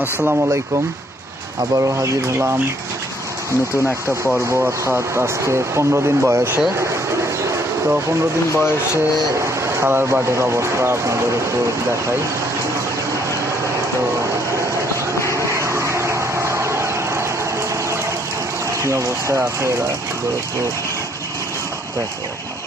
আসসালামু আলাইকুম। আবারও হাজির হলাম নতুন একটা পর্ব, অর্থাৎ আজকে 15 দিন বয়সে। তো 15 দিন বয়সে খালার বাটের অবস্থা আপনাদের একটু দেখাই। তো কী অবস্থায় আছে এরা একটু দেখো আপনাদের।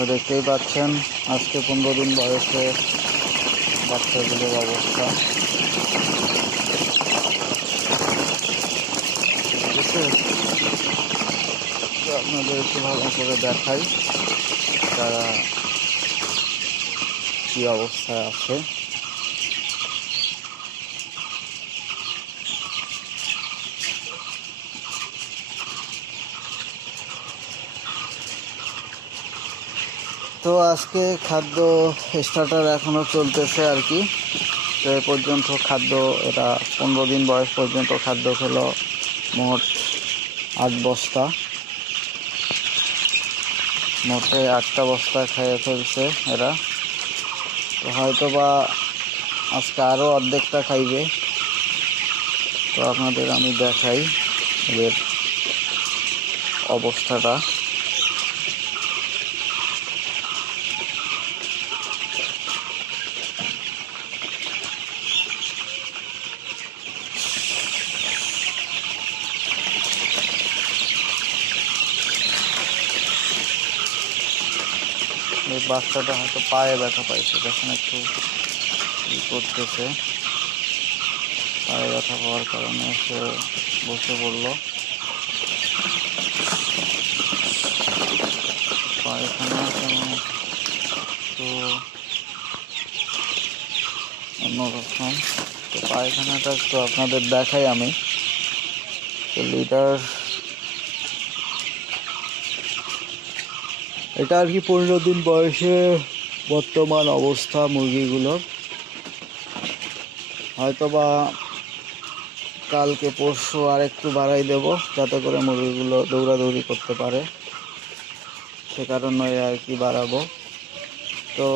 তো দেখতেই পাচ্ছেন আজকে 15 দিন বয়সে বাচ্চাগুলোর অবস্থা। ঠিক আছে, তো আপনাদের একটু ভালো করে দেখাই তারা কী অবস্থায় আছে। তো আজকে খাদ্য স্টার্টার এখনও চলতেছে আর কি। তো এ পর্যন্ত খাদ্য, এটা 15 দিন বয়স পর্যন্ত খাদ্য খেলো মোট 8 বস্তা। মোটে 8টা বস্তা খেয়ে ফেলছে এরা। তো হয়তো বা আজকে আরও অর্ধেকটা খাইবে। তো আপনাদের আমি দেখাই এদের অবস্থাটা। এই বাচ্চাটা হয়তো পায়ে ব্যথা পাইছে, দেখেন একটু ই করতেছে। পায়ে ব্যথা হওয়ার কারণে সে বসে পড়লো। পায়খানা একটু অন্যরকম। তো পায়খানাটা একটু আপনাদের দেখাই আমি। তো লিটার এটা আর কি 15 দিন বয়সে বর্তমান অবস্থা মুরগিগুলোর। হয়তোবা কালকে পরশু আর একটু বাড়াই দেব, যাতে করে মুরগিগুলো দৌড়াদৌড়ি করতে পারে, সে কারণে আর কি বাড়াবো। তো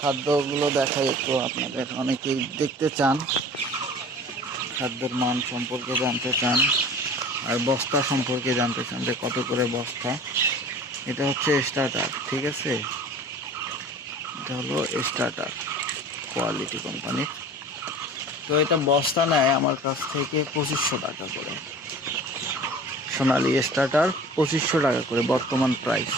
খাদ্যগুলো দেখাই একটু আপনাদের, অনেকেই দেখতে চান, খাদ্যের মান সম্পর্কে জানতে চান, আর বস্তা সম্পর্কে জানতে চান যে কত করে বস্তা। এটা হচ্ছে স্টার্টার, ঠিক আছে, এটা হলো স্টার্টার কোয়ালিটি কোম্পানির। তো এটা বস্তা নেয় আমার কাছ থেকে 2500 টাকা করে। সোনালী স্টার্টার 2500 টাকা করে বর্তমান প্রাইস।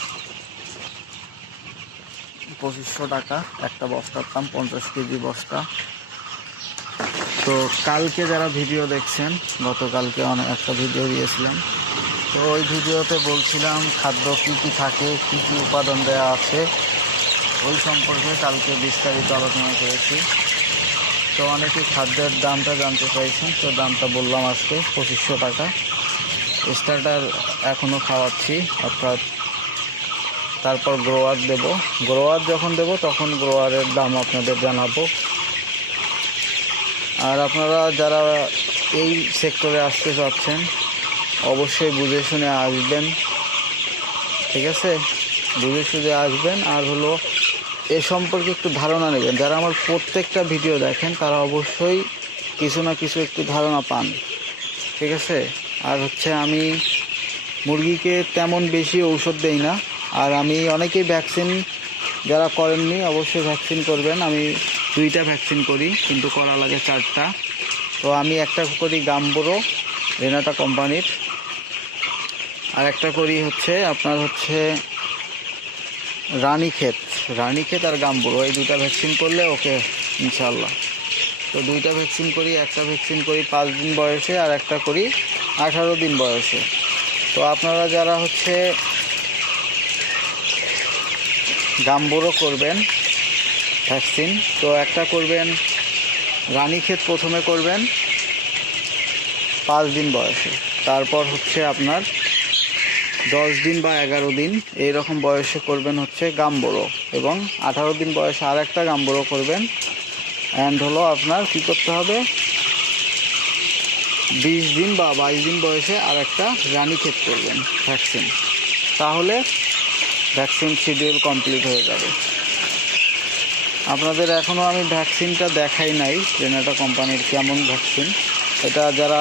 2500 টাকা একটা বস্তার দাম, 50 কেজি বস্তা। তো কালকে যারা ভিডিও দেখছেন, গতকালকে একটা ভিডিও দিয়েছিলাম, তো ওই ভিডিওতে বলছিলাম খাদ্য কী কী থাকে, কী কী উপাদান দেওয়া আছে, ওই সম্পর্কে কালকে বিস্তারিত আলোচনা করেছি। তো অনেকে খাদ্যের দামটা জানতে চাইছেন, তো দামটা বললাম আজকে 2500 টাকা। স্টার্টার এখনও খাওয়াচ্ছি, অর্থাৎ তারপর গ্রোয়ার দেব। গ্রোয়ার যখন দেব তখন গ্রোয়ারের দাম আপনাদের জানাবো। আর আপনারা যারা এই সেক্টরে আসতে চাচ্ছেন অবশ্যই বুঝে শুনে আসবেন, ঠিক আছে, বুঝে শুনে আসবেন। আর হলো এ সম্পর্কে একটু ধারণা নেবেন। যারা আমার প্রত্যেকটা ভিডিও দেখেন তারা অবশ্যই কিছু না কিছু একটু ধারণা পান, ঠিক আছে। আর হচ্ছে আমি মুরগিকে তেমন বেশি ঔষধ দেই না। আর আমি অনেকেই ভ্যাকসিন যারা করেননি অবশ্যই ভ্যাকসিন করবেন। আমি 2টা ভ্যাকসিন করি, কিন্তু করা লাগে 4টা। তো আমি একটা করি গাম্বুরো রেনাটা কোম্পানির, আর একটা করি হচ্ছে আপনার হচ্ছে রানীক্ষেত আর গাম্বুরো, এই 2টা ভ্যাকসিন করলে ওকে ইনশাল্লাহ। তো 2টা ভ্যাকসিন করি, একটা ভ্যাকসিন করি 5 দিন বয়সে আর একটা করি 18 দিন বয়সে। তো আপনারা যারা হচ্ছে গাম্বুরো করবেন ভ্যাকসিন, তো একটা করবেন রানীক্ষেত, প্রথমে করবেন 5 দিন বয়সে, তারপর হচ্ছে আপনার 10 দিন বা 11 দিন এইরকম বয়সে করবেন হচ্ছে গাম্বুরো, এবং 18 দিন বয়সে আর একটা গাম্বুরো করবেন। অ্যান্ড হলো আপনার কী করতে হবে, 20 দিন বা 22 দিন বয়সে আর একটা রানীক্ষেত করবেন ভ্যাকসিন, তাহলে ভ্যাকসিন শিডিউল কমপ্লিট হয়ে যাবে। আপনাদের এখনও আমি ভ্যাকসিনটা দেখাই নাই, জেনেটা কোম্পানির কেমন ভ্যাকসিন। এটা যারা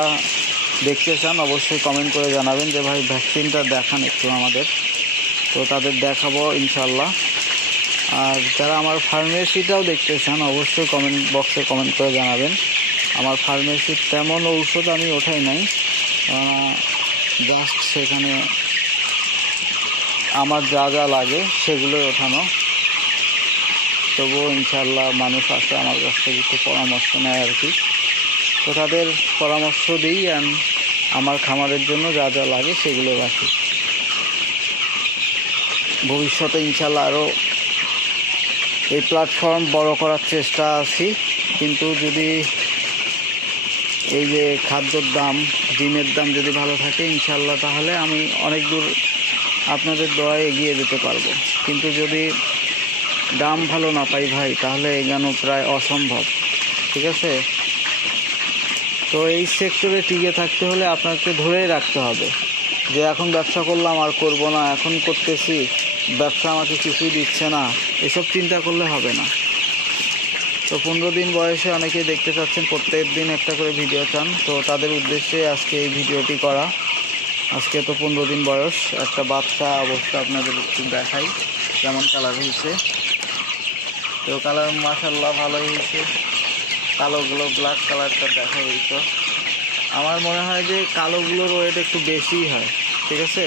দেখতে চান অবশ্যই কমেন্ট করে জানাবেন যে ভাই ভ্যাকসিনটা দেখান একটু আমাদের, তো তাদের দেখাবো ইনশাল্লাহ। আর যারা আমার ফার্মেসিটাও দেখতে চান অবশ্যই কমেন্ট বক্সে কমেন্ট করে জানাবেন। আমার ফার্মেসির তেমন ঔষধ আমি ওঠাই নাই, জাস্ট সেখানে আমার যা যা লাগে সেগুলোই ওঠানো। তবুও ইনশাল্লাহ মানুষ আসে আমার কাছ থেকে একটু পরামর্শ নেয় আর কি, তো তাদের পরামর্শ দিই অ্যান্ড আমার খামারের জন্য যা যা লাগে সেগুলো রাখি। ভবিষ্যতে ইনশাল্লাহ আরও এই প্ল্যাটফর্ম বড় করার চেষ্টা আছি, কিন্তু যদি এই যে খাদ্যর দাম, ডিমের দাম যদি ভালো থাকে ইনশাল্লাহ তাহলে আমি অনেক দূর আপনাদের দোয়ায় এগিয়ে যেতে পারবো। কিন্তু যদি দাম ভালো না পাই ভাই, তাহলে এগোনো প্রায় অসম্ভব। ঠিক আছে, তো এই সেক্টরে টিকে থাকতে হলে আপনাকে ধরেই রাখতে হবে যে এখন ব্যবসা করলাম আর করব না, এখন করতেছি ব্যবসা আমাকে কিছুই দিচ্ছে না, এসব চিন্তা করলে হবে না। তো 15 দিন বয়সে অনেকেই দেখতে চাচ্ছেন প্রত্যেক দিন একটা করে ভিডিও চান, তো তাদের উদ্দেশ্যে আজকে এই ভিডিওটি করা। আজকে তো 15 দিন বয়স, একটা বাচ্চা অবস্থা আপনাদের একটু দেখাই কেমন কালার হয়েছে। তো কালার মাশাআল্লাহ ভালোই হয়েছে, কালোগুলো ব্ল্যাক কালারটা দেখা হয়েছে। আমার মনে হয় যে কালোগুলোর ওয়েট একটু বেশিই হয়। ঠিক আছে,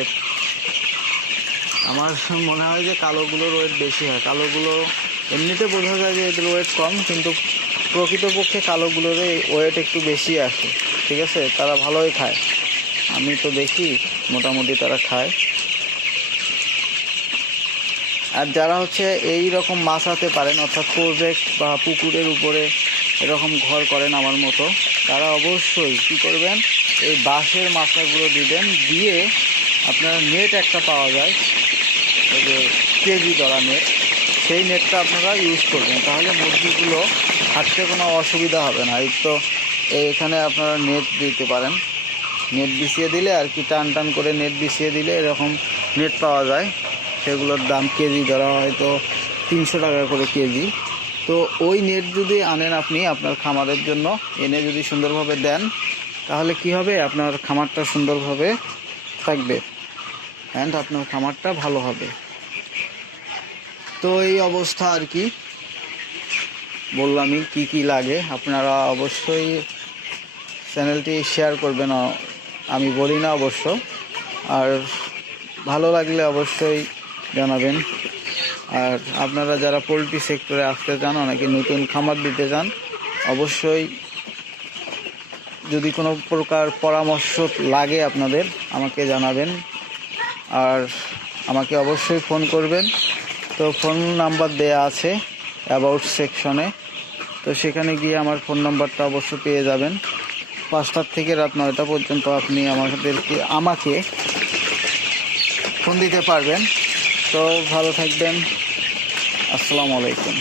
আমার মনে হয় যে কালোগুলোর ওয়েট বেশি হয়। কালোগুলো এমনিতে বোঝা যায় যে এদের ওয়েট কম, কিন্তু প্রকৃতপক্ষে কালোগুলোর ওয়েট একটু বেশি আসে। ঠিক আছে, তারা ভালোই খায়, আমি তো দেখি মোটামুটি তারা খায়। আর যারা হচ্ছে এই রকম মাছাতে পারেন, অর্থাৎ প্রজেক্ট বা পুকুরের উপরে এরকম ঘর করেন আমার মতো, তারা অবশ্যই কী করবেন, এই বাঁশের মাছাগুলো দিবেন, দিয়ে আপনার নেট একটা পাওয়া যায়, ওই যে কেজি ধরা নেট, সেই নেটটা আপনারা ইউজ করবেন, তাহলে মুরগিগুলো হাঁটতে কোনো অসুবিধা হবে না। এই তো এখানে আপনারা নেট দিতে পারেন, নেট বিছিয়ে দিলে আর কি, টান টান করে নেট বিছিয়ে দিলে এরকম নেট পাওয়া যায়, সেগুলোর দাম কেজি ধরা হয়তো 300 টাকা করে কেজি। তো ওই নেট যদি আনেন আপনি আপনার খামারের জন্য, এনে যদি সুন্দরভাবে দেন, তাহলে কি হবে, আপনার খামারটা সুন্দরভাবে থাকবে অ্যান্ড আপনার খামারটা ভালো হবে। তো এই অবস্থা আর কি, বললামই কি কি লাগে। আপনারা অবশ্যই চ্যানেলটি শেয়ার করবেন, আমি বলি না অবশ্য, আর ভালো লাগলে অবশ্যই জানাবেন। আর আপনারা যারা পোলট্রি সেক্টরে আসতে চান, অনেকে নতুন খামার দিতে চান, অবশ্যই যদি কোনো প্রকার পরামর্শ লাগে আপনাদের আমাকে জানাবেন, আর আমাকে অবশ্যই ফোন করবেন। তো ফোন নাম্বার দেয়া আছে অ্যাবাউট সেকশনে, তো সেখানে গিয়ে আমার ফোন নাম্বারটা অবশ্যই পেয়ে যাবেন। 5টা থেকে রাত 9টা পর্যন্ত আপনি আমাকে ফোন দিতে পারবেন। তো ভালো থাকবেন, আসসালামু আলাইকুম।